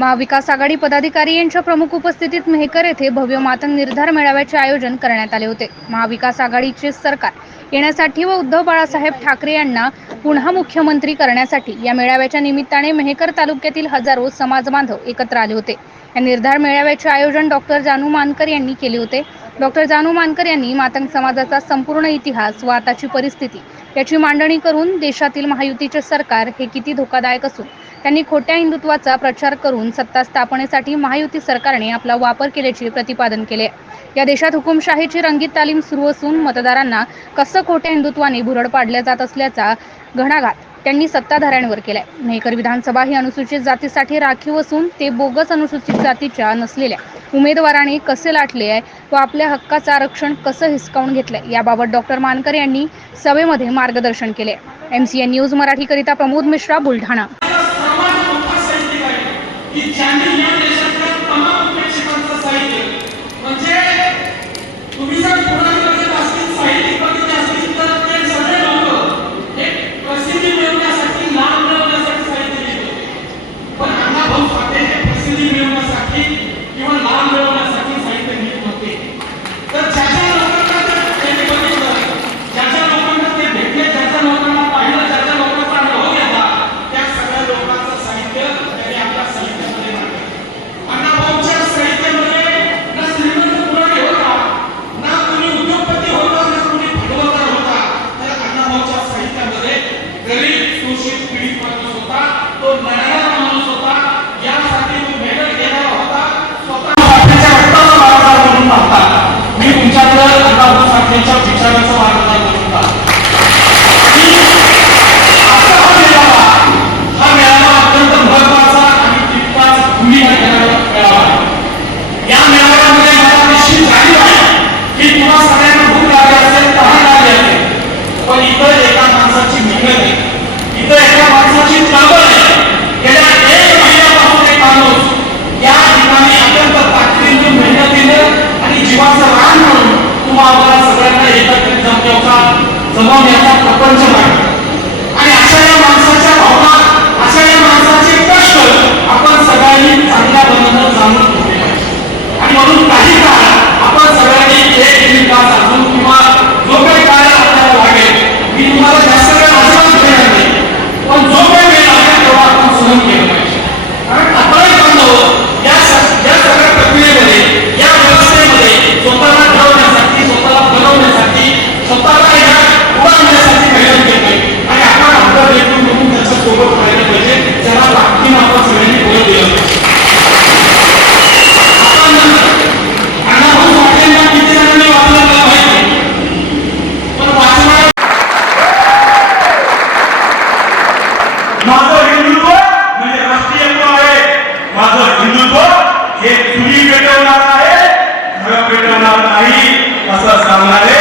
महाविकास आघाडी पदाधिकारी यांच्या प्रमुख उपस्थितीत मेहकर येथे भव्य मातंग निर्धार मेळाव्याचे आयोजन करण्यात आले होते। महाविकास आघाडीचे सरकार येण्यासाठी व उद्धव बाळासाहेब ठाकरे यांना पुन्हा मुख्यमंत्री करण्यासाठी या मेळाव्याच्या निमित्ताने मेहकर तालुक्यातील हजारो समाज बांधव एकत्र आले होते। या निर्धार मेळाव्याचे आयोजन डॉक्टर जानू मानकर यांनी केले होते। डॉक्टर जानू मानकर यांनी मातंग समाजाचा संपूर्ण इतिहास व आताची परिस्थिती याची मांडणी करून देशातील महायुतीचे सरकार हे किती धोकादायक असून त्यांनी खोट्या हिंदुत्वाचा प्रचार करून सत्ता स्थापनेसाठी महायुती सरकारने आपला वापर केल्याचे प्रतिपादन केले। या देशात हुकुमशाहीची रंगीत तालीम सुरू असून मतदारांना कसं खोट्या हिंदुत्वाने भुरळ पाडल्या जात असल्याचा घणाघात त्यांनी सत्ताधाऱ्यांवर केलाय। मेहकर विधानसभा ही अनुसूचित जातीसाठी राखीव असून ते बोगस अनुसूचित जातीच्या नसलेल्या उमेदवाराने कसे लाटले आहे व आपल्या हक्काचं आरक्षण कसं हिसकावून घेतलंय याबाबत डॉक्टर मानकर यांनी सभेमध्ये मार्गदर्शन केले। MCN न्यूज मराठी करिता प्रमोद मिश्रा, बुलढाणा। प्रपंच आणि अशा या माणसाच्या भावना, अशा या माणसाचे कष्ट आपण सगळ्यांनी चांगल्या मनानं जाणून घेतले पाहिजे। आणि म्हणून काही काळ आपण सगळ्यांनी एक तास अजून किंवा जो काही काळ आपल्याला लागेल, मी तुम्हाला जास्त वेळ अजिबात देणार नाही, पण जो काही वेळ लागेल तेव्हा आपण सहन केलं पाहिजे। कारण आपण बांधव या सगळ्या प्रक्रियेमध्ये, या व्यवस्थेमध्ये स्वतःला घडवण्यासाठी, स्वतःला बनवण्यासाठी, स्वतःला सोबत राहिलं पाहिजे। त्याला लागतील आपण सगळ्यांनी बोलत दिलं किती जणांनी वाचलं मला माहिती, पण वाचणार माझं हिंदुत्व म्हणजे राष्ट्रीयत्व आहे। माझं हिंदुत्व हे चुली पेटवणार आहे, घर पेटवणार नाही असं सांगणारे